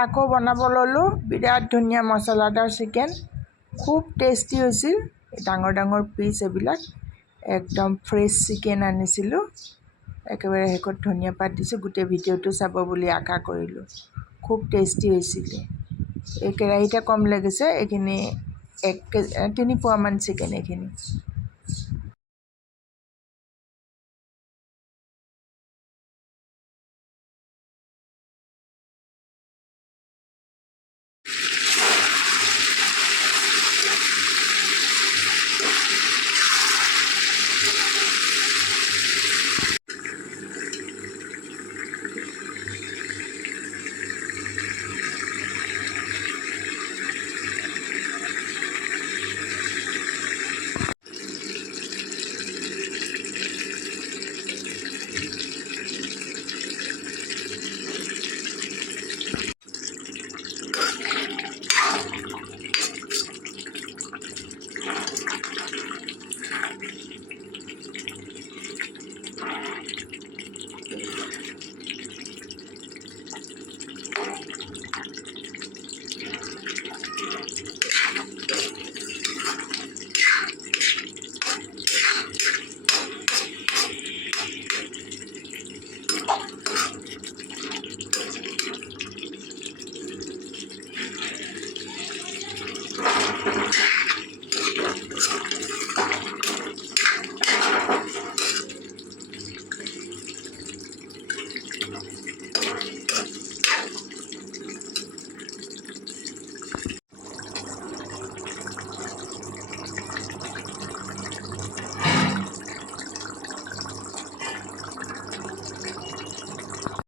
আকৌ বনাব ল'লোঁ। বিৰাট ধুনীয়া মচলাদাৰ চিকেন, খুব টেষ্টি হৈছিল। ডাঙৰ ডাঙৰ পিচ এইবিলাক, একদম ফ্ৰেছ চিকেন আনিছিলোঁ। একেবাৰে শেষত ধনিয়া পাত দিছোঁ। গোটেই ভিডিঅ'টো চাব বুলি আশা কৰিলোঁ। খুব টেষ্টি হৈছিলে। এই কেৰাহীতে কম লাগিছে, এইখিনি 3 পোৱামান চিকেন এইখিনি।